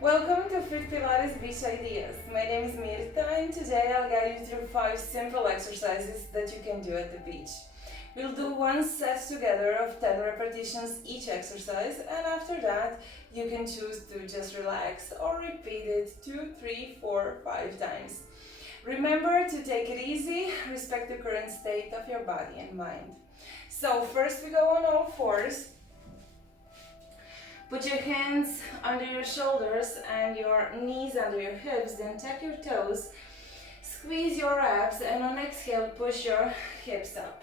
Welcome to FIT Pilates Beach Ideas. My name is Mirta and today I'll guide you through 5 simple exercises that you can do at the beach. We'll do one set together of 10 repetitions each exercise, and after that you can choose to just relax or repeat it 2, 3, 4, 5 times. Remember to take it easy, respect the current state of your body and mind. So first we go on all fours. Put your hands under your shoulders and your knees under your hips, then tuck your toes, squeeze your abs, and on exhale push your hips up.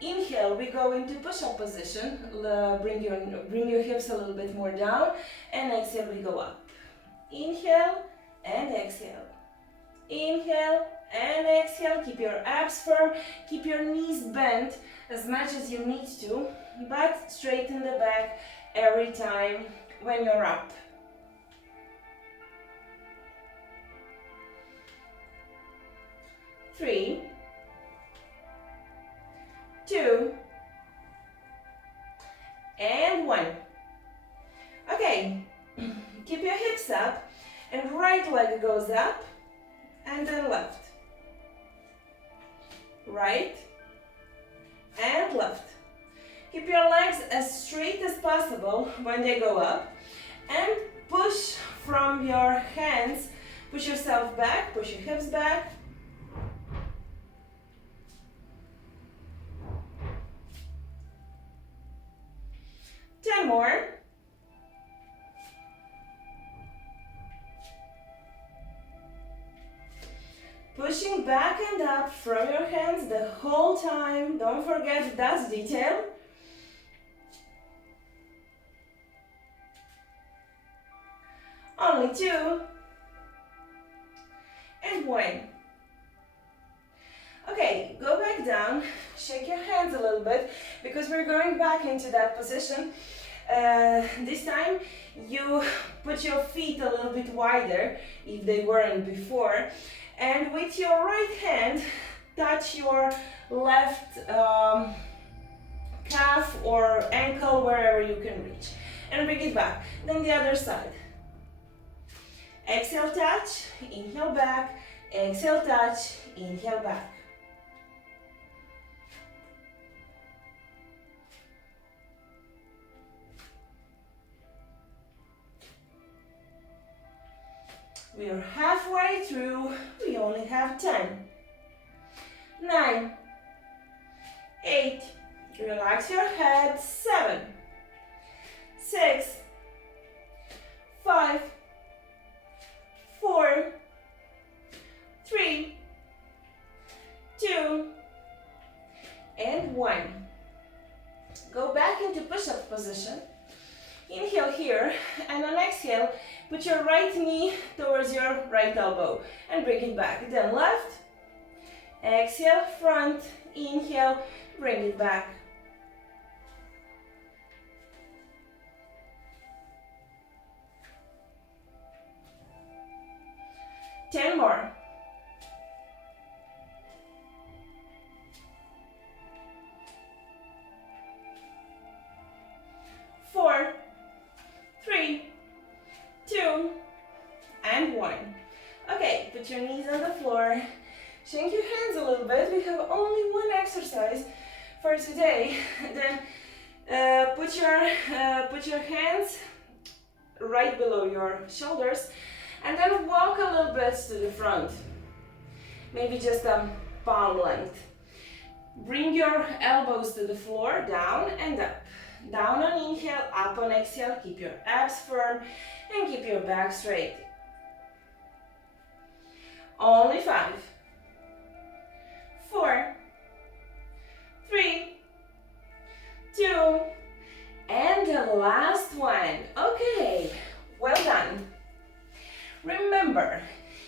Inhale, we go into push-up position, bring your hips a little bit more down, and exhale, we go up. Inhale and exhale. Inhale and exhale, keep your abs firm, keep your knees bent as much as you need to, but straighten the back every time when you're up. Three, 2, and 1. Okay, keep your hips up and right leg goes up and then left. Right and left. Keep your legs as straight as possible when they go up and push from your hands. Push yourself back, push your hips back. Ten more. Pushing back and up from your hands the whole time. Don't forget that detail. Only 2. And 1. Okay, go back down. Shake your hands a little bit because we're going back into that position. This time you put your feet a little bit wider if they weren't before. And with your right hand, touch your left calf or ankle, wherever you can reach. And bring it back. Then the other side. Exhale, touch, inhale back, exhale, touch, inhale back. We are halfway through, we only have 10. 9, 8, relax your head, 7, 6, 5, 4, 3, 2, and 1. Go back into push-up position. Inhale here, and on exhale, put your right knee towards your right elbow and bring it back. Then left, exhale, front, inhale, bring it back. Ten more. Four, 3, 2, and 1. Okay, put your knees on the floor. Shake your hands a little bit. We have only one exercise for today. Then put your hands right below your shoulders, and then walk a little bit to the front. Maybe just a palm length. Bring your elbows to the floor, down and up. Down on inhale, up on exhale. Keep your abs firm and keep your back straight. Only 5, 4, 3, 2, and the last one. Okay, well done. Remember,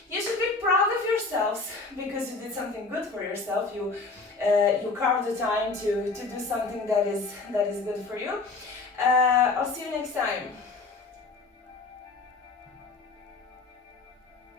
you should be proud of yourselves because you did something good for yourself. You carved the time to do something that is good for you. I'll see you next time.